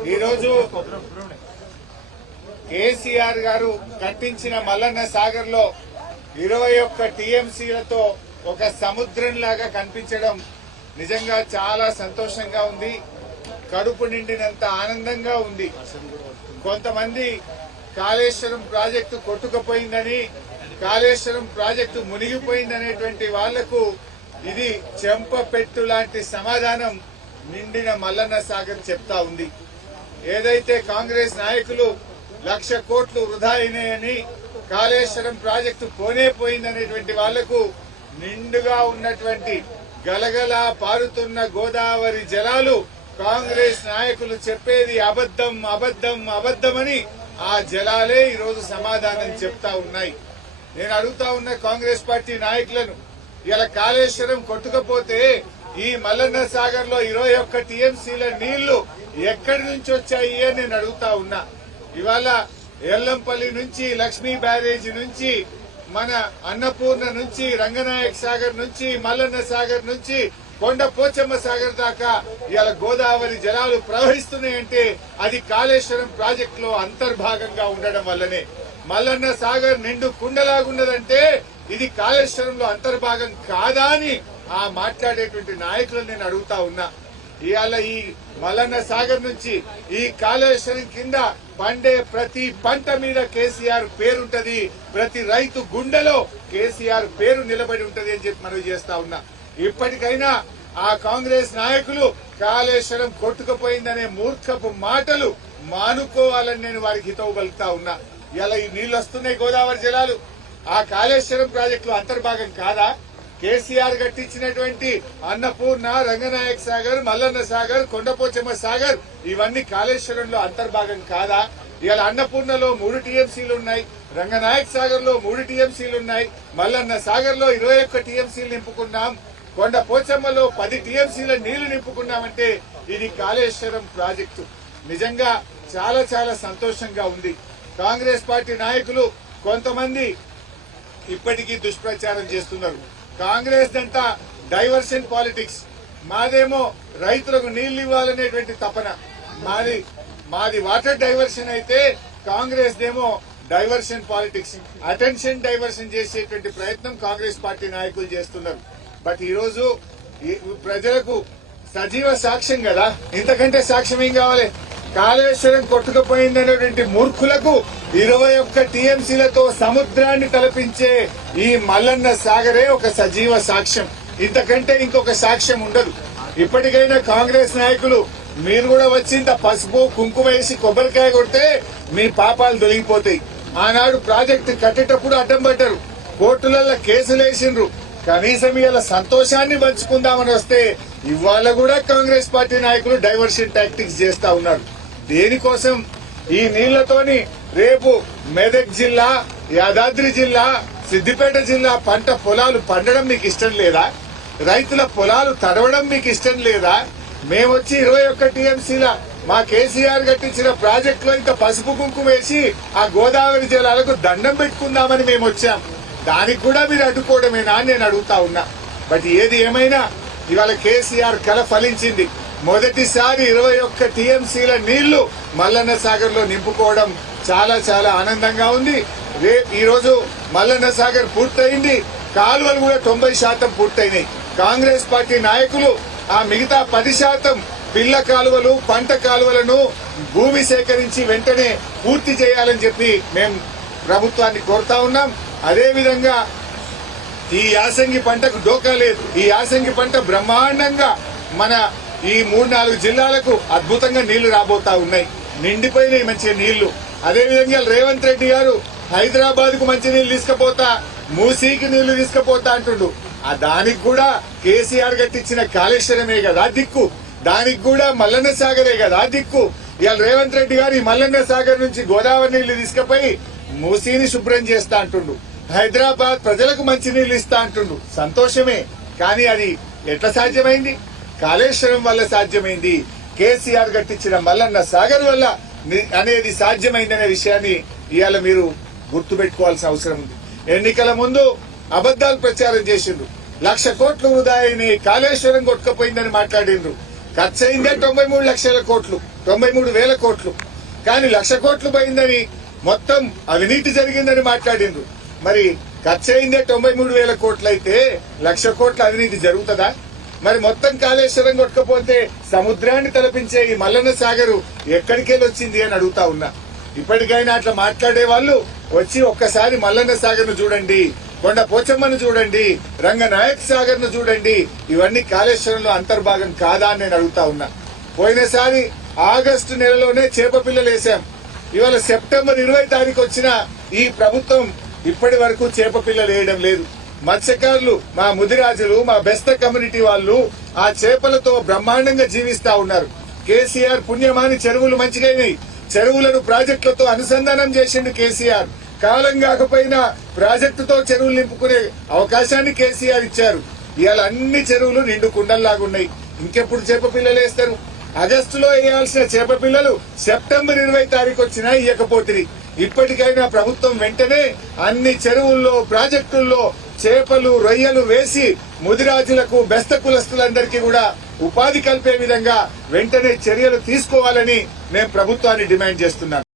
ఈరోజు కేసీఆర్ గారు కట్టించిన మల్లన్న సాగర్ లో 21 టీఎంసీలతో ఒక సముద్రం లాగా కనిపించడం నిజంగా చాలా సంతోషంగా ఉంది. కడుపు నిండినంత ఆనందంగా ఉంది. కొంతమంది కాళేశ్వరం ప్రాజెక్టు కొట్టుకుపోయిందని, కాళేశ్వరం ప్రాజెక్టు మునిగిపోయిందనేటువంటి వాళ్లకు ఇది చెంపపెట్టు లాంటి సమాధానం నిండిన మల్లన్న సాగర్ చెప్తా ఉంది. ఏదైతే కాంగ్రెస్ నాయకులు 1,00,000 కోట్లు వృధా అయినాయని, కాళేశ్వరం ప్రాజెక్టు పోయిననేటువంటి వాళ్లకు నిండుగా ఉన్నటువంటి గలగలా పారుతున్న గోదావరి జలాలు కాంగ్రెస్ నాయకులు చెప్పేది అబద్దం అబద్దం అబద్దమని ఆ జలాలే ఈరోజు సమాధానం చెప్తా ఉన్నాయి. నేను అడుగుతా ఉన్న కాంగ్రెస్ పార్టీ నాయకులను, ఇలా కాళేశ్వరం కొట్టుకపోతే ఈ మల్లన్న సాగర్ లో 21 టీఎంసీల నీళ్లు ఎక్కడి నుంచి వచ్చాయి అని నేను అడుగుతా ఉన్నా. ఇవాళ ఎల్లంపల్లి నుంచి, లక్ష్మీ బ్యారేజీ నుంచి, మన అన్నపూర్ణ నుంచి, రంగనాయక్ సాగర్ నుంచి, మల్లన్న సాగర్ నుంచి, కొండ పోచమ్మ సాగర్ దాకా ఇవాళ గోదావరి జలాలు ప్రవహిస్తున్నాయంటే అది కాళేశ్వరం ప్రాజెక్టులో అంతర్భాగంగా ఉండడం వల్లనే. మల్లన్న సాగర్ నిండు కుండలాగున్నదంటే ఇది కాళేశ్వరంలో అంతర్భాగం కాదా అని ఆ మాట్లాడేటువంటి నాయకులను నేను అడుగుతా ఉన్నా. ఇవాళ ఈ మల్లన్న సాగర్ నుంచి ఈ కాళేశ్వరం కింద పండే ప్రతి పంట మీద కేసీఆర్ పేరుంటది, ప్రతి రైతు గుండెలో కేసీఆర్ పేరు నిలబడి ఉంటది అని చెప్పి మనవి చేస్తా ఉన్నా. ఇప్పటికైనా ఆ కాంగ్రెస్ నాయకులు కాళేశ్వరం కొట్టుకుపోయిందనే మూర్ఖపు మాటలు మానుకోవాలని నేను వారికి హితవు పలుకుతా ఉన్నా. ఇలా ఈ నీళ్లు వస్తున్నాయి, గోదావరి జలాలు ఆ కాళేశ్వరం ప్రాజెక్టులో అంతర్భాగం కాదా? కేసీఆర్ కట్టించినటువంటి అన్నపూర్ణ, రంగనాయక్ సాగర్, మల్లన్న సాగర్, కొండపోచమ్మ సాగర్ ఇవన్నీ కాళేశ్వరంలో అంతర్భాగం కాదా? ఇవాళ అన్నపూర్ణలో 3 టీఎంసీలు ఉన్నాయి, రంగనాయక్ సాగర్ లో 3 టీఎంసీలు ఉన్నాయి, మల్లన్న సాగర్ లో 21 టీఎంసీలు నింపుకున్నాం, కొండ పోచమ్మలో 10 టీఎంసీల నీళ్లు నింపుకున్నామంటే ఇది కాళేశ్వరం ప్రాజెక్టు. నిజంగా చాలా చాలా సంతోషంగా ఉంది. కాంగ్రెస్ పార్టీ నాయకులు కొంతమంది ఇప్పటికీ దుష్ప్రచారం చేస్తున్నారు. కాంగ్రెస్ దంతా డైవర్షన్ పాలిటిక్స్, మాదేమో రైతులకు నీళ్లు ఇవ్వాలనేటువంటి తపన. మాది వాటర్ డైవర్షన్ అయితే కాంగ్రెస్ దేమో డైవర్షన్ పాలిటిక్స్, అటెన్షన్ డైవర్షన్ చేసేటువంటి ప్రయత్నం కాంగ్రెస్ పార్టీ నాయకులు చేస్తున్నారు. బట్ ఈ రోజు ప్రజలకు సజీవ సాక్ష్యం కదా, ఇంతకంటే సాక్ష్యం ఏం కావాలి? కాళేశ్వరం కొట్టుకుపోయిందనేటువంటి మూర్ఖులకు 21 టీఎంసీలతో సముద్రాన్ని తలపించే ఈ మల్లన్న సాగరే ఒక సజీవ సాక్ష్యం. ఇంతకంటే ఇంకొక సాక్ష్యం ఉండదు. ఇప్పటికైనా కాంగ్రెస్ నాయకులు మీరు కూడా వచ్చింత పసుపు కుంకుమ వేసి కొబ్బరికాయ కొడితే మీ పాపాలు తొలగిపోతాయి. ఆనాడు ప్రాజెక్టు కట్టేటప్పుడు అడ్డం పడ్డారు, కోర్టులలో కేసులేసిండ్రు. కనీసం ఇలా సంతోషాన్ని పంచుకుందామని వస్తే ఇవాళ కూడా కాంగ్రెస్ పార్టీ నాయకులు డైవర్షన్ టాక్టిక్స్ చేస్తా ఉన్నారు. దేనికోసం? ఈ నీళ్లతోని రేపు మెదక్ జిల్లా, యాదాద్రి జిల్లా, సిద్దిపేట జిల్లా పంట పొలాలు పండడం మీకు ఇష్టం లేదా? రైతుల పొలాలు తడవడం మీకు ఇష్టం లేదా? మేమొచ్చి 21 టీఎంసీల మా కేసీఆర్ కట్టించిన ప్రాజెక్టులో ఇంత పసుపు కుంకుమ వేసి ఆ గోదావరి జలాలకు దండం పెట్టుకుందామని మేము వచ్చాం. దానికి కూడా మీరు అడ్డుకోవడమేనా అని నేను అడుగుతా ఉన్నా. బట్ ఏది ఏమైనా ఇవాళ కేసీఆర్ కల ఫలించింది. మొదటిసారి 21 టీఎంసీల నీళ్లు మల్లన్న సాగర్ లో నింపుకోవడం చాలా చాలా ఆనందంగా ఉంది. ఈ రోజు మల్లన్న సాగర్ పూర్తయింది, కాలువలు కూడా 90% పూర్తయినాయి. కాంగ్రెస్ పార్టీ నాయకులు ఆ మిగతా 10% పిల్ల కాలువలు, పంట కాలువలను భూమి సేకరించి వెంటనే పూర్తి చేయాలని చెప్పి మేము ప్రభుత్వాన్ని కోరుతా ఉన్నాం. అదేవిధంగా ఈ యాసంగి పంటకు డోకా లేదు. ఈ యాసంగి పంట బ్రహ్మాండంగా మన ఈ 3-4 జిల్లాలకు అద్భుతంగా నీళ్లు రాబోతా ఉన్నాయి, నిండిపోయినాయి మంచి నీళ్లు. అదేవిధంగా రేవంత్ రెడ్డి గారు హైదరాబాద్ కు మంచి నీళ్లు తీసుకుపోతా, మూసీకి నీళ్లు తీసుకుపోతా అంటుండు. దానికి కూడా కేసీఆర్ కట్టించిన కాళేశ్వరమే కదా దిక్కు, దానికి కూడా మల్లన్న సాగరే కదా దిక్కు. ఇవాళ రేవంత్ రెడ్డి గారు ఈ మల్లన్న సాగర్ నుంచి గోదావరి నీళ్లు తీసుకుపోయి మూసీని శుభ్రం చేస్తా అంటుండు, హైదరాబాద్ ప్రజలకు మంచి నీళ్లు ఇస్తా అంటుండు. సంతోషమే, కానీ అది ఎట్లా సాధ్యమైంది? కాళేశ్వరం వల్ల సాధ్యమైంది. కేసీఆర్ కట్టించిన మల్లన్న సాగర్ వల్ల అనేది సాధ్యమైందనే విషయాన్ని ఇవాళ మీరు గుర్తుపెట్టుకోవాల్సిన అవసరం ఉంది. ఎన్నికల ముందు అబద్దాలు ప్రచారం చేసిండ్రు, 1,00,000 కోట్లు వృధా అయినాయి, కాళేశ్వరం కొట్టుకుపోయిందని మాట్లాడిండ్రు. ఖర్చయిందే 93 లక్షల కోట్లు. 93,000 కోట్లు. కానీ 1,00,000 కోట్లు పోయిందని మొత్తం అవినీతి జరిగిందని మాట్లాడిండ్రు. మరి ఖర్చు అయిందే 93,000 కోట్లు అయితే 1,00,000 కోట్ల అవినీతి జరుగుతుందా? మరి మొత్తం కాళేశ్వరం కొట్టకపోతే సముద్రాన్ని తలపించే ఈ మల్లన్న సాగరు ఎక్కడికెళ్ళి వచ్చింది అని అడుగుతా ఉన్నా. ఇప్పటికైనా అట్లా మాట్లాడే వాళ్ళు వచ్చి ఒక్కసారి మల్లన్న సాగర్ ను చూడండి, కొండ పోచమ్మను చూడండి, రంగనాయక్ సాగర్ ను చూడండి. ఇవన్నీ కాళేశ్వరంలో అంతర్భాగం కాదా అని నేను అడుగుతా ఉన్నా. పోయినసారి ఆగస్టు నెలలోనే చేప పిల్లలు వేశాం. ఇవాళ సెప్టెంబర్ 20 తారీఖు వచ్చిన ఈ ప్రభుత్వం ఇప్పటి వరకు చేప పిల్లలు వేయడం లేదు. మత్స్యకారులు, మా ముదిరాజులు, మా బెస్త కమ్యూనిటీ వాళ్ళు ఆ చేపలతో బ్రహ్మాండంగా జీవిస్తా ఉన్నారు. కేసీఆర్ పుణ్యమాని చెరువులు మంచిగైనాయి. చెరువులను ప్రాజెక్టులతో అనుసంధానం చేసిండు కేసీఆర్. కాలం కాకపోయినా ప్రాజెక్టుతో చెరువులు నింపుకునే అవకాశాన్ని కేసీఆర్ ఇచ్చారు. ఇవాళ అన్ని చెరువులు నిండు కుండల్లాగున్నాయి. ఇంకెప్పుడు చేప పిల్లలు వేస్తారు? ఆగస్టులో వేయాల్సిన చేప పిల్లలు సెప్టెంబర్ 20 తారీఖు వచ్చినా ఇయ్యకపోతుంది. ఇప్పటికైనా ప్రభుత్వం వెంటనే అన్ని చెరువుల్లో, ప్రాజెక్టుల్లో చేపలు, రొయ్యలు వేసి ముదిరాజులకు, బెస్త కులస్తులందరికీ కూడా ఉపాధి కల్పే విధంగా వెంటనే చర్యలు తీసుకోవాలని మేము ప్రభుత్వాన్ని డిమాండ్ చేస్తున్నాం.